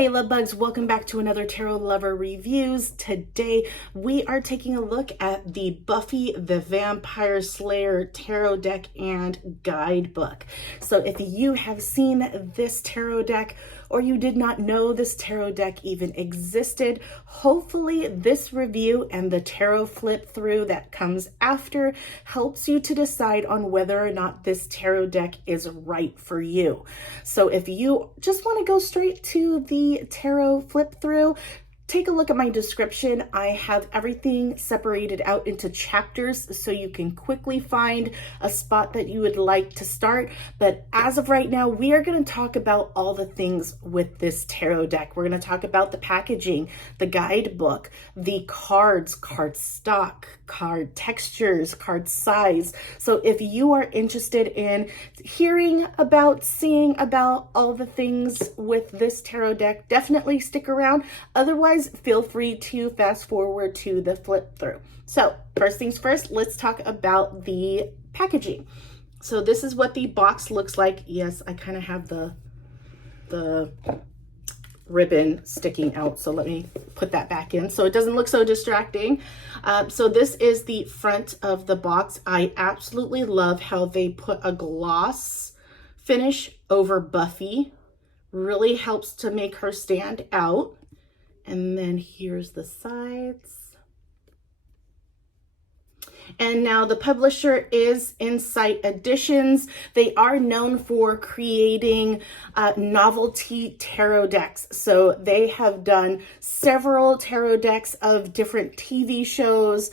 Hey love bugs, welcome back to another Tarot Lover Reviews. Today we are taking a look at the Buffy the Vampire Slayer tarot deck and guidebook. So if you have seen this tarot deck or you did not know this tarot deck even existed, hopefully this review and the tarot flip through that comes after helps you to decide on whether or not this tarot deck is right for you. So if you just want to go straight to the tarot flip through, take a look at my description. I have everything separated out into chapters so you can quickly find a spot that you would like to start. But as of right now, we are going to talk about all the things with this tarot deck. We're going to talk about the packaging, the guidebook, the cards, card stock, card textures, card size. So if you are interested in hearing about, seeing about all the things with this tarot deck, definitely stick around. Otherwise, feel free to fast forward to the flip through. So first things first, let's talk about the packaging. So this is what the box looks like. Yes, I kind of have the ribbon sticking out, so let me put that back in so it doesn't look so distracting. So this is the front of the box. I absolutely love how they put a gloss finish over Buffy. Really helps to make her stand out. And then here's the sides. And now the publisher is Insightedit. They are known for creating novelty tarot decks. So they have done several tarot decks of different TV shows,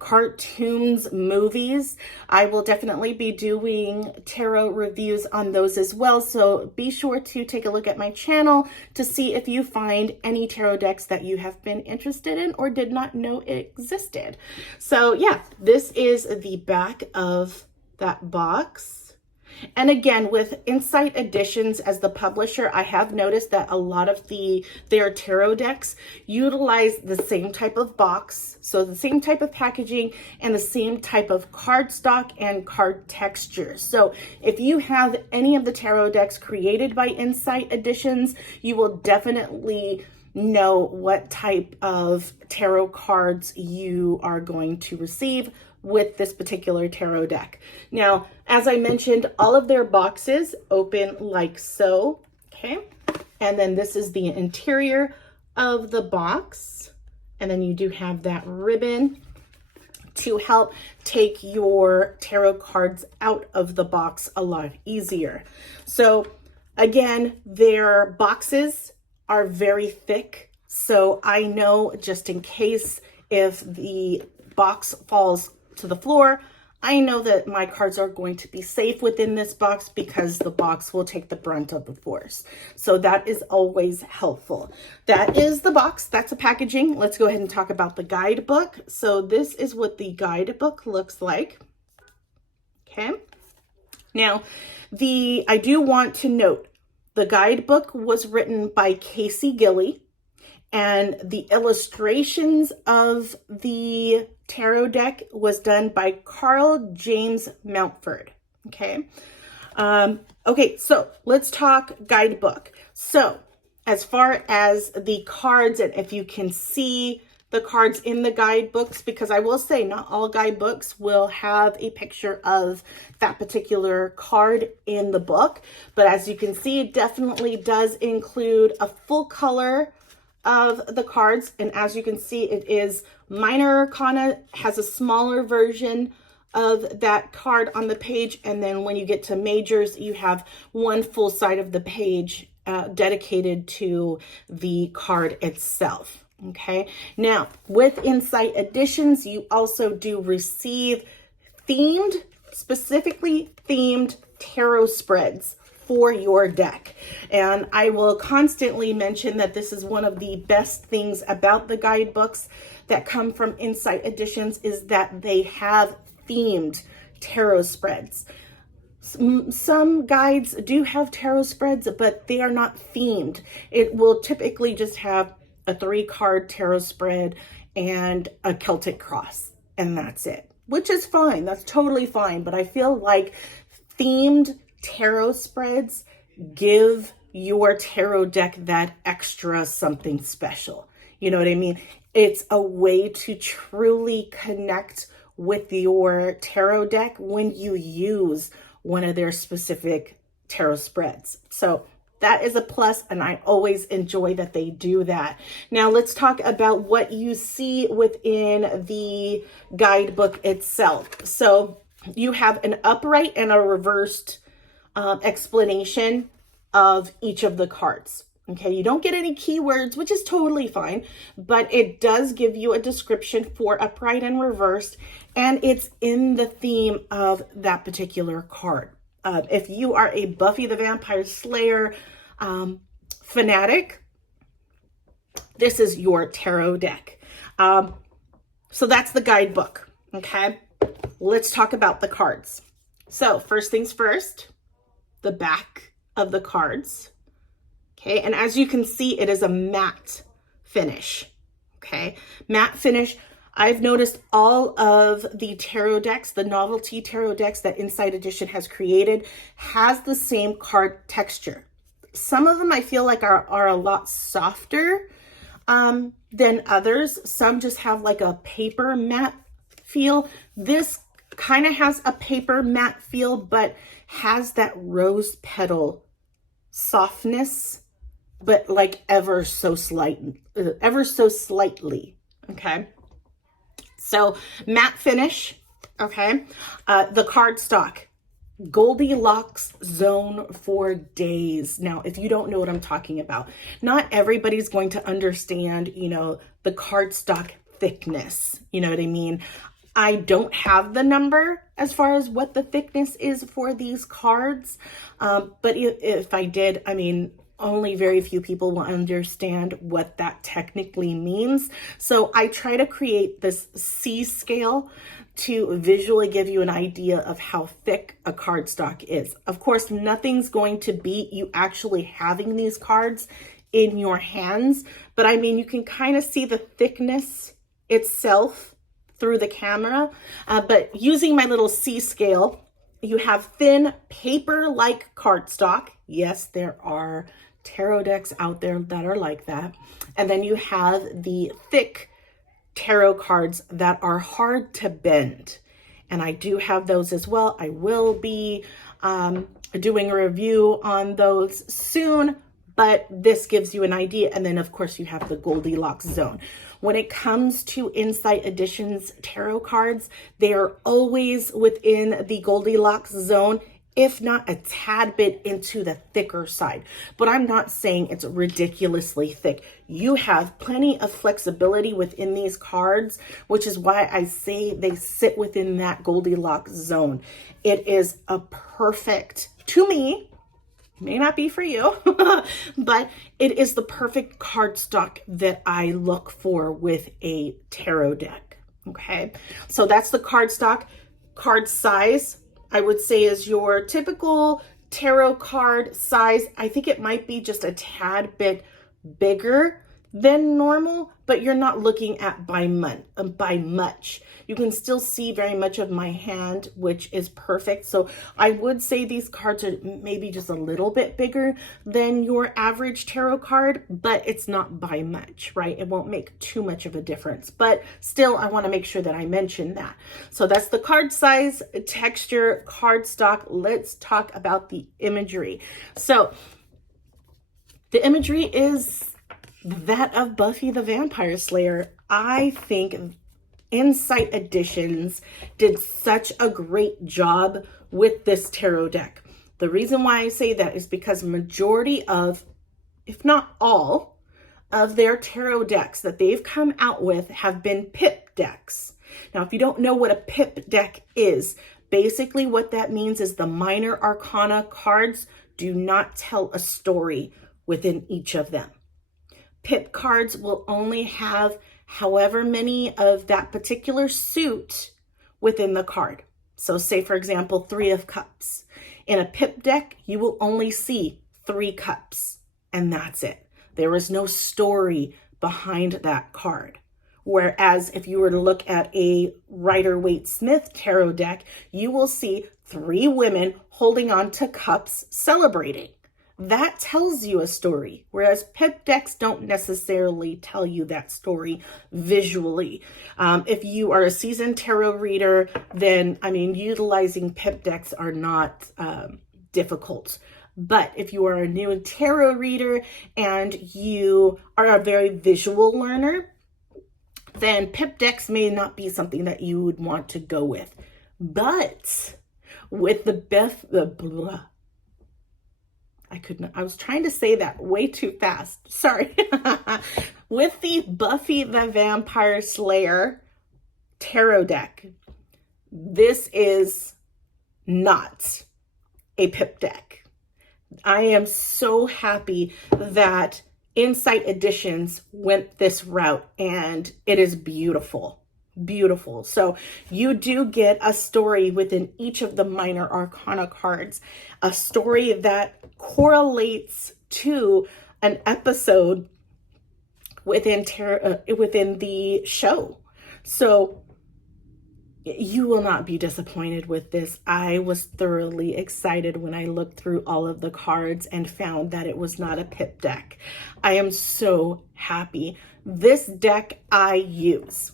cartoons, movies. I will definitely be doing tarot reviews on those as well. So be sure to take a look at my channel to see if you find any tarot decks that you have been interested in or did not know existed. So yeah, this is the back of that box. And again, with Insightedit as the publisher, I have noticed that a lot of their tarot decks utilize the same type of box, so the same type of packaging and the same type of cardstock and card texture. So if you have any of the tarot decks created by Insightedit, you will definitely know what type of tarot cards you are going to receive with this particular tarot deck. Now, as I mentioned, all of their boxes open like so, okay? And then this is the interior of the box. And then you do have that ribbon to help take your tarot cards out of the box a lot easier. So again, their boxes are very thick. So I know just in case if the box falls to the floor, I know that my cards are going to be safe within this box because the box will take the brunt of the force. So that is always helpful. That is the box. That's the packaging. Let's go ahead and talk about the guidebook. So this is what the guidebook looks like. Okay. Now, I do want to note the guidebook was written by Casey Gilley, and the illustrations of the tarot deck was done by Carl James Mountford. Okay. Okay, so let's talk guidebook. So as far as the cards, and if you can see the cards in the guidebooks, because I will say not all guidebooks will have a picture of that particular card in the book. But as you can see, it definitely does include a full color of the cards. And as you can see, it is minor arcana, has a smaller version of that card on the page. And then when you get to majors, you have one full side of the page dedicated to the card itself. Okay. Now with Insightedit, you also do receive specifically themed tarot spreads for your deck. And I will constantly mention that this is one of the best things about the guidebooks that come from Insightedit is that they have themed tarot spreads. Some guides do have tarot spreads, but they are not themed. It will typically just have a 3-card tarot spread and a Celtic cross, and that's it, which is fine. That's totally fine. But I feel like themed tarot spreads give your tarot deck that extra something special. You know what I mean? It's a way to truly connect with your tarot deck when you use one of their specific tarot spreads. So that is a plus, and I always enjoy that they do that. Now let's talk about what you see within the guidebook itself. So you have an upright and a reversed explanation of each of the cards. Okay, you don't get any keywords, which is totally fine, but it does give you a description for upright and reversed, and it's in the theme of that particular card. If you are a Buffy the Vampire Slayer fanatic, this is your tarot deck. So that's the guidebook. Okay, let's talk about the cards. So first things first, the back of the cards. Okay, and as you can see, it is a matte finish. Okay, matte finish. I've noticed all of the tarot decks, the novelty tarot decks that Insight Edition has created, has the same card texture. Some of them I feel like are a lot softer than others. Some just have like a paper matte feel. This kind of has a paper matte feel, but has that rose petal softness, but like ever so slightly. Okay. So matte finish. Okay. The cardstock, Goldilocks zone for days. Now, if you don't know what I'm talking about, not everybody's going to understand, you know, the cardstock thickness. You know what I mean? I don't have the number as far as what the thickness is for these cards. But if I did, I mean, only very few people will understand what that technically means. So I try to create this C scale to visually give you an idea of how thick a cardstock is. Of course, nothing's going to beat you actually having these cards in your hands, but I mean, you can kind of see the thickness itself through the camera. But using my little C scale, you have thin paper-like cardstock. Yes, there are tarot decks out there that are like that. And then you have the thick tarot cards that are hard to bend. And I do have those as well. I will be doing a review on those soon, but this gives you an idea. And then of course you have the Goldilocks zone. When it comes to Insight Edition's tarot cards, they are always within the Goldilocks zone, if not a tad bit into the thicker side. But I'm not saying it's ridiculously thick. You have plenty of flexibility within these cards, which is why I say they sit within that Goldilocks zone. It is a perfect, to me, may not be for you, but it is the perfect cardstock that I look for with a tarot deck. Okay, so that's the cardstock. Card size, I would say, is your typical tarot card size. I think it might be just a tad bit bigger than normal, but you're not looking at by much. You can still see very much of my hand, which is perfect. So I would say these cards are maybe just a little bit bigger than your average tarot card, but it's not by much, right? It won't make too much of a difference, but still I want to make sure that I mention that. So that's the card size, texture, cardstock. Let's talk about the imagery. So the imagery is that of Buffy the Vampire Slayer. I think Insight Editions did such a great job with this tarot deck. The reason why I say that is because majority of, if not all, of their tarot decks that they've come out with have been pip decks. Now, if you don't know what a pip deck is, basically what that means is the minor arcana cards do not tell a story within each of them. Pip cards will only have however many of that particular suit within the card. So say, for example, 3 of cups. In a pip deck, you will only see 3 cups, and that's it. There is no story behind that card. Whereas if you were to look at a Rider-Waite-Smith tarot deck, you will see 3 women holding on to cups celebrating. that tells you a story, whereas pip decks don't necessarily tell you that story visually. If you are a seasoned tarot reader, then, I mean, utilizing pip decks are not difficult. But if you are a new tarot reader and you are a very visual learner, then pip decks may not be something that you would want to go with. But with I was trying to say that way too fast. Sorry. With the Buffy the Vampire Slayer tarot deck, this is not a pip deck. I am so happy that Insight Editions went this route, and it is beautiful. Beautiful. So you do get a story within each of the minor arcana cards, a story that correlates to an episode within the show. So you will not be disappointed with this. I was thoroughly excited when I looked through all of the cards and found that it was not a pip deck. I am so happy. This deck I use.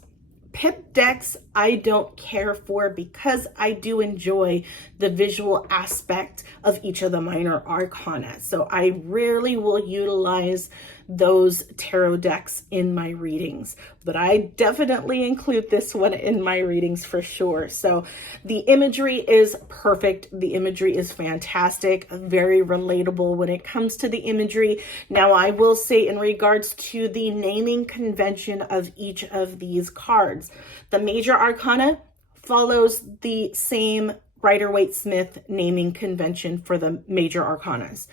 Pip decks I don't care for because I do enjoy the visual aspect of each of the minor arcana. So I rarely will utilize those tarot decks in my readings, but I definitely include this one in my readings for sure. So the imagery is perfect. The imagery is fantastic, very relatable when it comes to the imagery. Now, I will say in regards to the naming convention of each of these cards, the major arcana follows the same Rider-Waite-Smith naming convention for the major arcanas.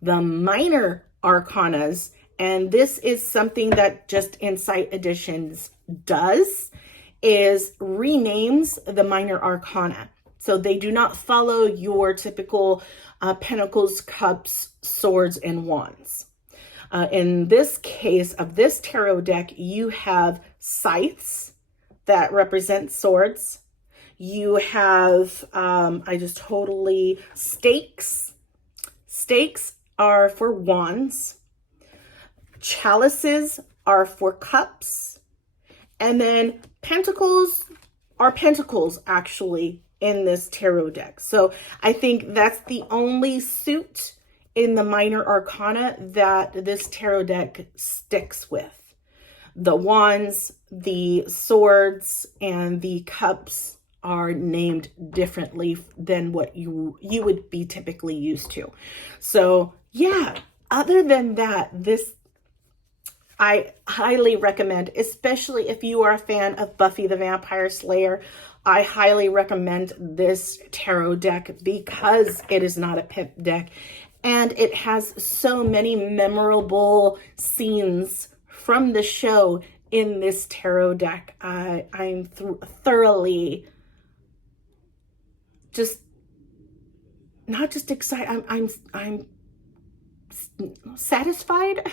The minor arcanas, and this is something that just Insight Editions does, is renames the minor arcana. So they do not follow your typical Pentacles, Cups, Swords, and Wands. In this case of this tarot deck, you have scythes that represent swords. You have, stakes. Stakes are for wands. Chalices are for cups. And then pentacles are pentacles, actually, in this tarot deck. So I think that's the only suit in the minor arcana that this tarot deck sticks with. The wands, the swords, and the cups are named differently than what you would be typically used to. So yeah, other than that, this I highly recommend, especially if you are a fan of Buffy the Vampire Slayer. I highly recommend this tarot deck because it is not a pip deck and it has so many memorable scenes from the show in this tarot deck. I'm thoroughly just not just excited. I'm satisfied.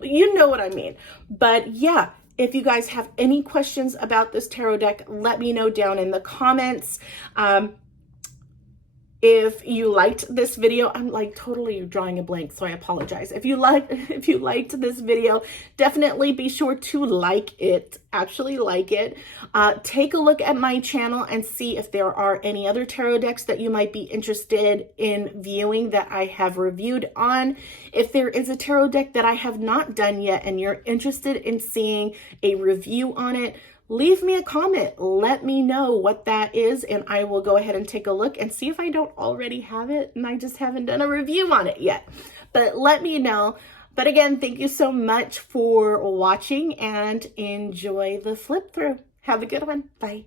You know what I mean. But yeah, if you guys have any questions about this tarot deck, let me know down in the comments. If you liked this video, I'm like totally drawing a blank, so I apologize. If you liked this video, definitely be sure to like it, actually like it. Take a look at my channel and see if there are any other tarot decks that you might be interested in viewing that I have reviewed on. If there is a tarot deck that I have not done yet and you're interested in seeing a review on it, leave me a comment. Let me know what that is, and I will go ahead and take a look and see if I don't already have it and I just haven't done a review on it yet. But let me know. But again, thank you so much for watching and enjoy the flip through. Have a good one. Bye.